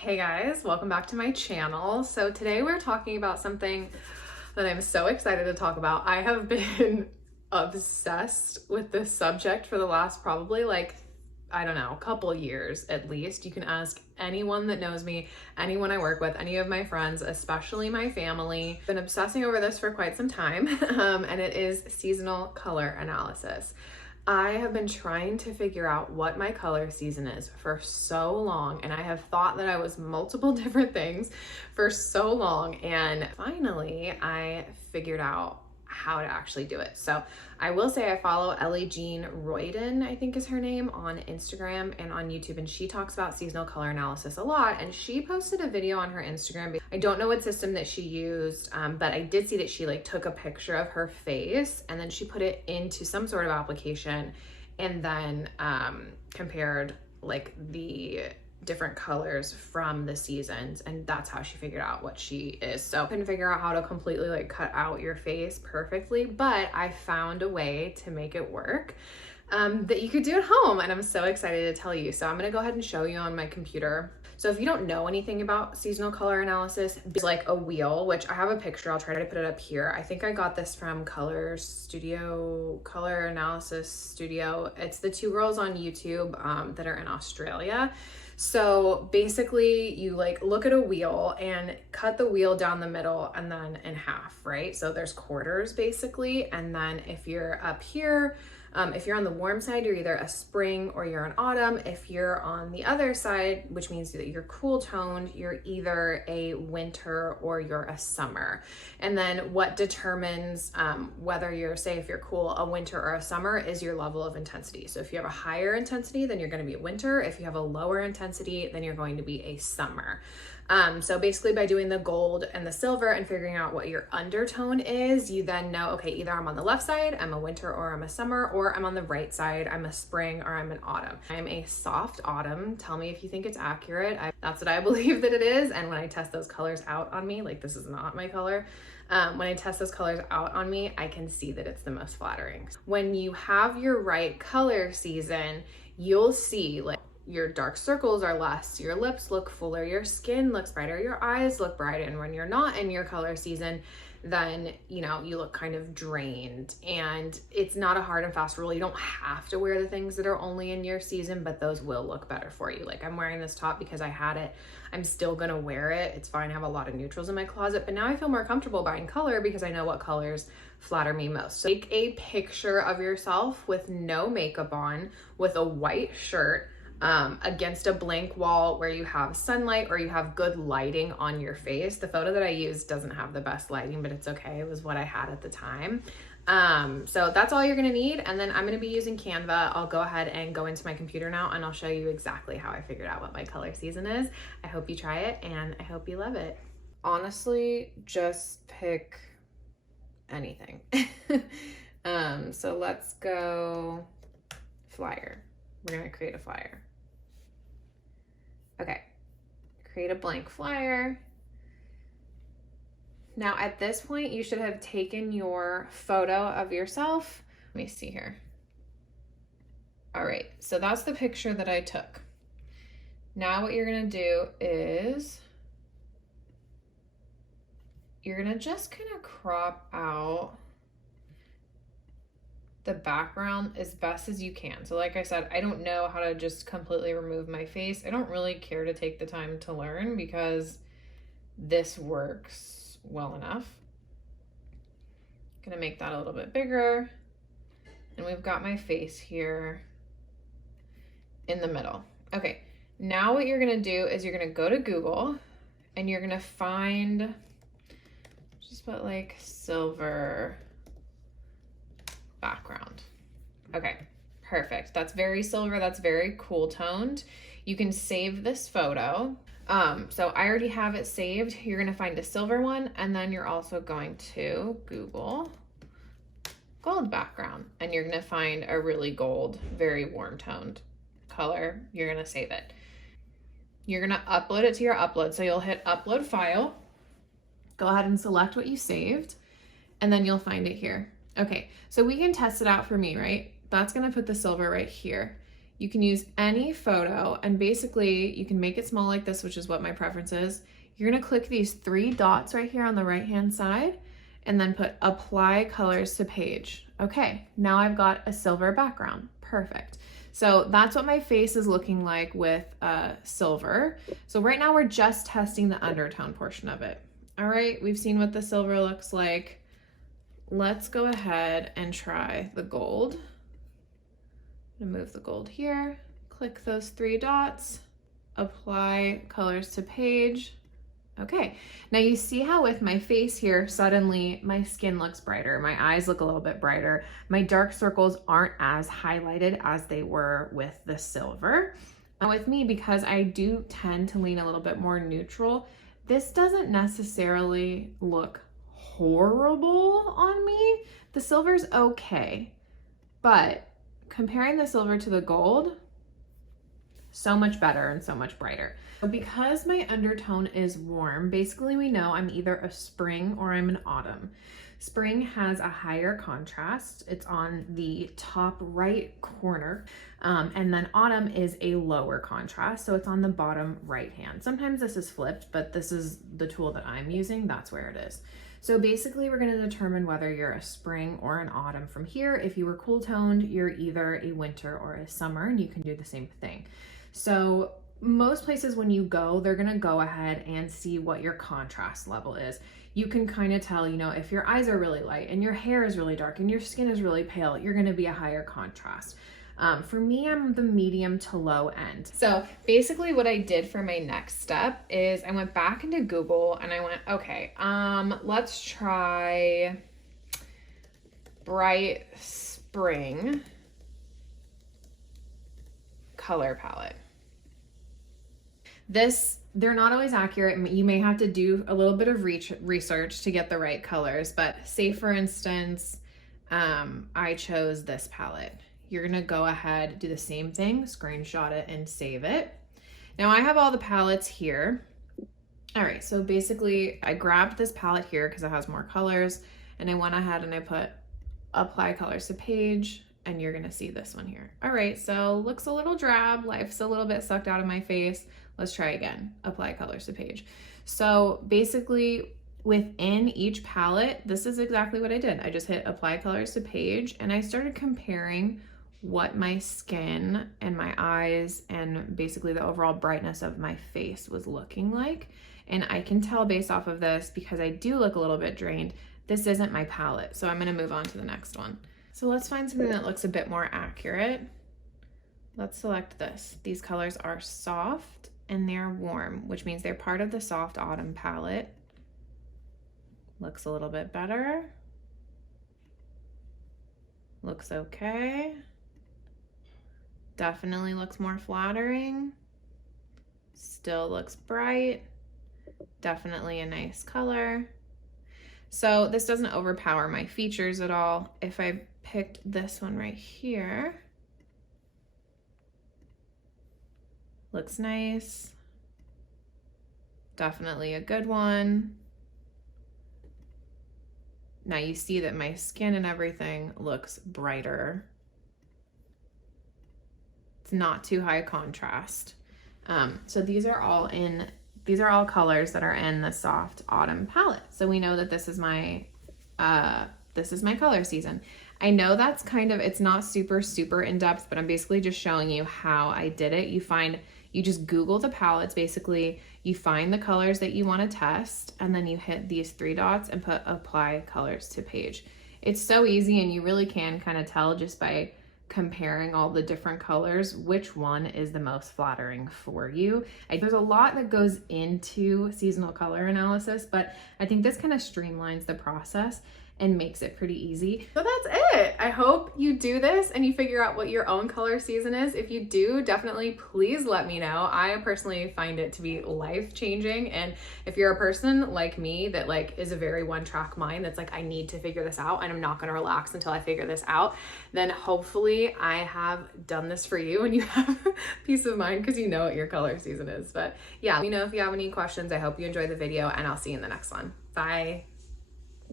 Hey guys, welcome back to my channel. So today we're talking about something that I'm so excited to talk about. I have been obsessed with this subject for the last probably I don't know, couple years at least. You can ask anyone that knows me, anyone I work with, any of my friends, especially my family. I've been obsessing over this for quite some time, and it is seasonal color analysis. I have been trying to figure out what my color season is for so long, and I have thought that I was multiple different things for so long, and finally I figured out how to actually do it. So I will say I follow Ellie Jean Royden, I think is her name, on Instagram and on YouTube, and she talks about seasonal color analysis a lot, and she posted a video on her Instagram. I don't know what system that she used, but I did see that she took a picture of her face and then she put it into some sort of application and then compared the different colors from the seasons, and that's how she figured out what she is. So I couldn't figure out how to completely cut out your face perfectly, but I found a way to make it work that you could do at home, and I'm so excited to tell you. So I'm gonna go ahead and show you on my computer. So if you don't know anything about seasonal color analysis, it's like a wheel, which I have a picture. I'll try to put it up here. I think I got this from Color Analysis Studio. It's the two girls on YouTube that are in Australia. So basically you look at a wheel and cut the wheel down the middle and then in half, right? So there's quarters basically. And then if you're up here, if you're on the warm side, you're either a spring or you're an autumn. If you're on the other side, which means that you're cool toned, you're either a winter or you're a summer. And then what determines whether you're, say, if you're cool, a winter or a summer is your level of intensity. So if you have a higher intensity, then you're going to be a winter. If you have a lower intensity, then you're going to be a summer. So basically by doing the gold and the silver and figuring out what your undertone is, you then know, okay, either I'm on the left side, I'm a winter or I'm a summer, or I'm on the right side, I'm a spring or I'm an autumn. I'm a soft autumn. Tell me if you think it's accurate. That's what I believe that it is. And when I test those colors out on me, this is not my color. When I test those colors out on me, I can see that it's the most flattering. When you have your right color season, you'll see your dark circles are less, your lips look fuller, your skin looks brighter, your eyes look bright. And when you're not in your color season, then you look kind of drained. And it's not a hard and fast rule. You don't have to wear the things that are only in your season, but those will look better for you. I'm wearing this top because I had it. I'm still gonna wear it. It's fine. I have a lot of neutrals in my closet, but now I feel more comfortable buying color because I know what colors flatter me most. So take a picture of yourself with no makeup on, with a white shirt, against a blank wall where you have sunlight or you have good lighting on your face. The photo that I used doesn't have the best lighting, but it's okay. It was what I had at the time. So that's all you're gonna need. And then I'm gonna be using Canva. I'll go ahead and go into my computer now and I'll show you exactly how I figured out what my color season is. I hope you try it and I hope you love it. Honestly, just pick anything. So let's go flyer. We're gonna create a flyer. Okay, create a blank flyer. Now at this point, you should have taken your photo of yourself. Let me see here. All right, so that's the picture that I took. Now what you're gonna do is you're gonna just kind of crop out the background as best as you can. So like I said, I don't know how to just completely remove my face. I don't really care to take the time to learn because this works well enough. Gonna make that a little bit bigger. And we've got my face here in the middle. Okay, now what you're gonna do is you're gonna go to Google and you're gonna find, just put silver background. Okay, perfect. That's very silver. That's very cool toned. You can save this photo. So I already have it saved. You're gonna find a silver one, and then you're also going to Google gold background, and you're gonna find a really gold, very warm toned color. You're gonna save it. You're gonna upload it to your upload. So you'll hit upload file, go ahead and select what you saved, and then you'll find it here. Okay, so we can test it out for me, right? That's gonna put the silver right here. You can use any photo, and basically you can make it small like this, which is what my preference is. You're gonna click these 3 dots right here on the right-hand side and then put apply colors to page. Okay, now I've got a silver background. Perfect. So that's what my face is looking like with silver. So right now we're just testing the undertone portion of it. All right, we've seen what the silver looks like. Let's go ahead and try the gold. I'm gonna move the gold here, click those 3 dots, apply colors to page. Okay, now you see how with my face here, suddenly my skin looks brighter, my eyes look a little bit brighter, my dark circles aren't as highlighted as they were with the silver. And with me, because I do tend to lean a little bit more neutral, this doesn't necessarily look horrible on me. The silver's okay, but comparing the silver to the gold, so much better and so much brighter. Because my undertone is warm, basically we know I'm either a spring or I'm an autumn. Spring has a higher contrast. It's on the top right corner. And then autumn is a lower contrast. So it's on the bottom right hand. Sometimes this is flipped, but this is the tool that I'm using. That's where it is. So basically we're going to determine whether you're a spring or an autumn from here. If you were cool toned, you're either a winter or a summer, and you can do the same thing. So most places when you go, they're going to go ahead and see what your contrast level is. You can kind of tell, you know, if your eyes are really light and your hair is really dark and your skin is really pale, you're going to be a higher contrast. For me, I'm the medium to low end. So basically what I did for my next step is I went back into Google and I went, okay, let's try Bright Spring color palette. They're not always accurate. You may have to do a little bit of research to get the right colors, but say for instance, I chose this palette. You're gonna go ahead, do the same thing, screenshot it and save it. Now I have all the palettes here. All right, so basically I grabbed this palette here because it has more colors, and I went ahead and I put apply colors to page, and you're gonna see this one here. All right, so looks a little drab, life's a little bit sucked out of my face. Let's try again, apply colors to page. So basically within each palette, this is exactly what I did. I just hit apply colors to page, and I started comparing what my skin and my eyes and basically the overall brightness of my face was looking like. And I can tell based off of this, because I do look a little bit drained, this isn't my palette. So I'm gonna move on to the next one. So let's find something that looks a bit more accurate. Let's select this. These colors are soft and they're warm, which means they're part of the soft autumn palette. Looks a little bit better. Looks okay. Definitely looks more flattering. Still looks bright. Definitely a nice color. So this doesn't overpower my features at all. If I picked this one right here, looks nice. Definitely a good one. Now you see that my skin and everything looks brighter. It's not too high contrast. So these are all colors that are in the soft autumn palette. So we know that this is my color season. I know that's kind of, it's not super in depth, but I'm basically just showing you how I did it. You just Google the palettes, basically you find the colors that you want to test, and then you hit these 3 dots and put apply colors to page. It's so easy, and you really can kind of tell just by comparing all the different colors which one is the most flattering for you. There's a lot that goes into seasonal color analysis, but I think this kind of streamlines the process and makes it pretty easy. So that's it. I hope you do this and you figure out what your own color season is. If you do, definitely please let me know. I personally find it to be life-changing. And if you're a person like me that is a very one-track mind, that's like, I need to figure this out and I'm not gonna relax until I figure this out, then hopefully I have done this for you and you have peace of mind because you know what your color season is. But yeah, let me know if you have any questions. I hope you enjoyed the video, and I'll see you in the next one. Bye.